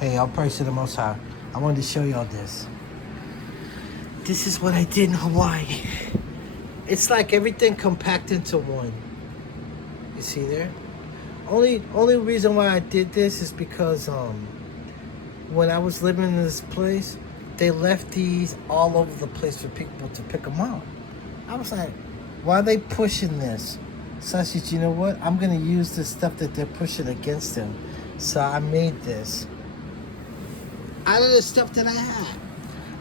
Hey, I'll praise to the Most High. I wanted to show y'all this. This is what I did in Hawaii. It's like everything compact into one. You see there? Only reason why I did this is because when I was living in this place, they left these all over the place for people to pick them up. I was like, why are they pushing this? So I said, you know what? I'm gonna use the stuff that they're pushing against them. So I made this out of the stuff that I had.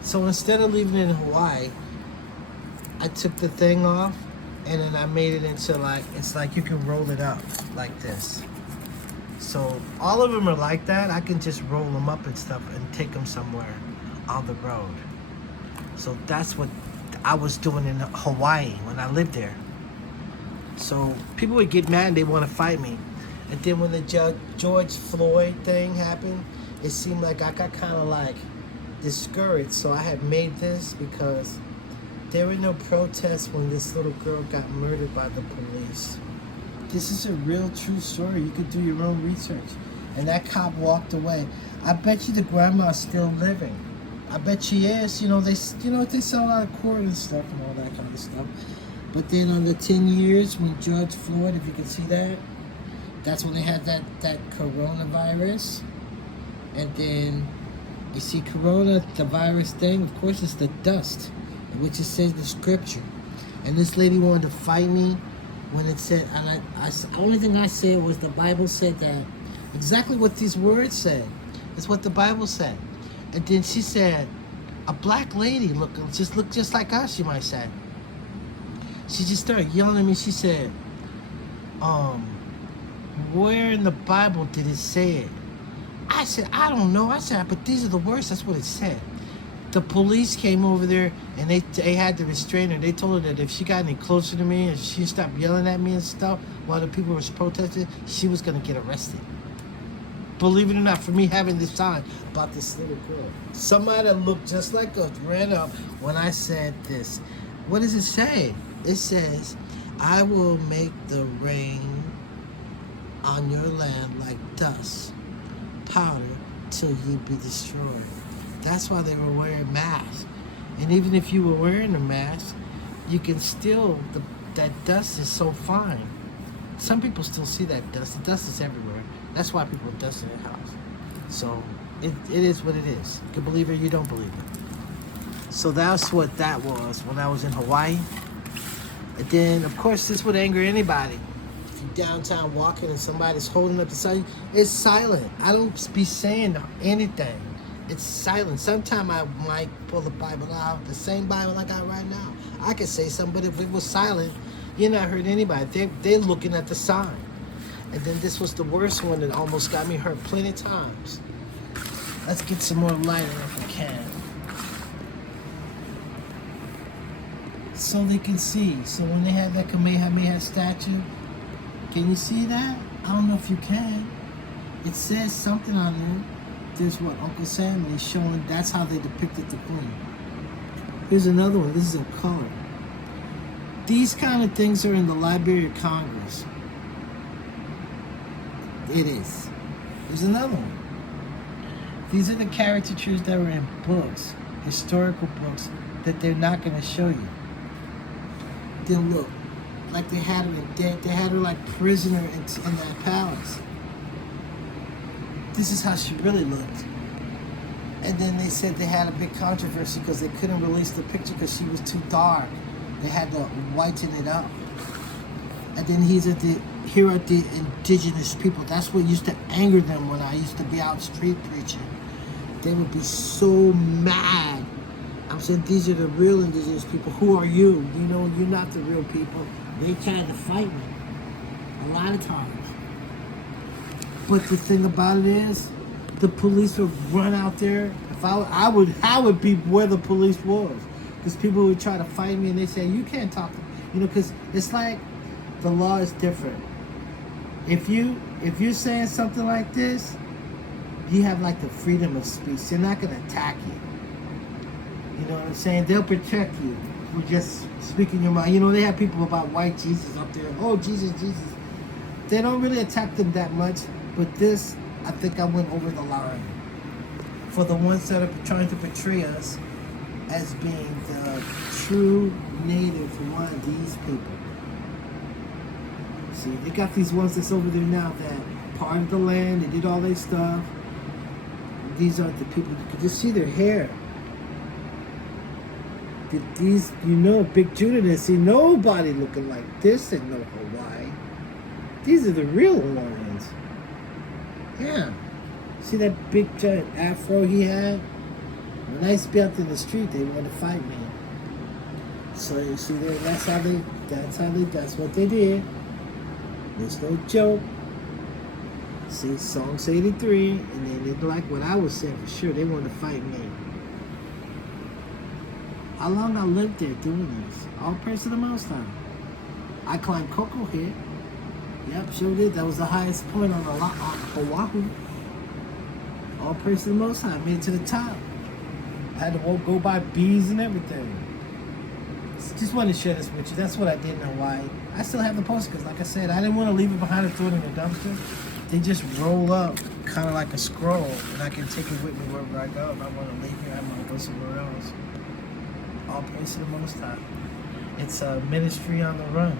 So instead of leaving it in Hawaii, I took the thing off and then I made it into like, it's like you can roll it up like this. So all of them are like that. I can just roll them up and stuff and take them somewhere on the road. So that's what I was doing in Hawaii when I lived there. So people would get mad and they want to fight me. And then when the George Floyd thing happened, it seemed like I got kind of like discouraged. So I had made this because there were no protests when this little girl got murdered by the police. This is a real true story. You could do your own research. And that cop walked away. I bet you the grandma's still living. I bet she is. They sell a lot of court and stuff and all that kind of stuff. But then on the 10 years when George Floyd, if you can see that, that's when they had that coronavirus. And then you see corona, the virus thing, of course it's the dust, which it says the scripture. And this lady wanted to fight me when it said, and the only thing I said was the Bible said that, exactly what these words said. It's what the Bible said. And then she said, a black lady looked just like us, you might say. She just started yelling at me. She said, where in the Bible did it say it? I said, I don't know. I said, but these are the words. That's what it said. The police came over there and they had to restrain her. They told her that if she got any closer to me and she stopped yelling at me and stuff while the people were protesting, she was going to get arrested. Believe it or not, for me having this sign about this little girl. Somebody that looked just like us ran up when I said this. What does it say? It says, I will make the rain on your land like dust, powder, till ye be destroyed. That's why they were wearing masks. And even if you were wearing a mask, you can still, that dust is so fine. Some people still see that dust. The dust is everywhere. That's why people have dust in their house. So it is what it is. You can believe it or you don't believe it. So that's what that was when I was in Hawaii. And then, of course, this would anger anybody. If you're downtown walking and somebody's holding up the sign, it's silent. I don't be saying anything. It's silent. Sometimes I might pull the Bible out, the same Bible I got right now. I could say something, but if it was silent, you're not hurting anybody. They're looking at the sign. And then this was the worst one that almost got me hurt plenty of times. Let's get some more light if we can. So they can see. So when they have that Kamehameha statue, can you see that? I don't know if you can. It says something on there. There's what Uncle Sam is showing. That's how they depicted the queen. Here's another one. This is in color. These kind of things are in the Library of Congress. It is. There's another one. These are the caricatures that were in books, historical books, that they're not going to show you. Then look, like they had her like prisoner in that palace. This is how she really looked. And then they said they had a big controversy because they couldn't release the picture because she was too dark. They had to whiten it up. And then here are the indigenous people. That's what used to anger them when I used to be out street preaching. They would be so mad. I'm saying these are the real indigenous people. Who are you? You're not the real people. They tried to fight me a lot of times. But the thing about it is, the police would run out there. If I would be where the police was, because people would try to fight me and they say you can't talk to me, because it's like the law is different. If you're saying something like this, you have like the freedom of speech. They're not gonna attack you. You know what I'm saying? They'll protect you for just speaking your mind. They have people about white Jesus up there. Oh, Jesus, Jesus. They don't really attack them that much. But this, I think I went over the line. for the ones that are trying to portray us as being the true native Hawaiian people. See, they got these ones that's over there now that part of the land, they did all their stuff. These aren't the people. You can just see their hair. These, you know, Big Judah didn't see nobody looking like this in no Hawaii. These are the real Hawaiians. Yeah. See that big giant afro he had? When I used to be out in the street, they wanted to fight me. So you see there, that's what they did. There's no joke. See, Songs 83, and they didn't like what I was saying for sure. They wanted to fight me. How long I lived there doing this? All praise to the Most High. I climbed Cocoa Head. Yep, sure did. That was the highest point on Oahu. All praise to the Most High. I made it to the top. I had to go by bees and everything. Just wanted to share this with you. That's what I did in Hawaii. I still have the poster because, like I said, I didn't want to leave it behind and throw it in the dumpster. They just roll up kind of like a scroll, and I can take it with me wherever I go. If I want to leave here, I want to go somewhere else. All praise to the Most High. It's a ministry on the run.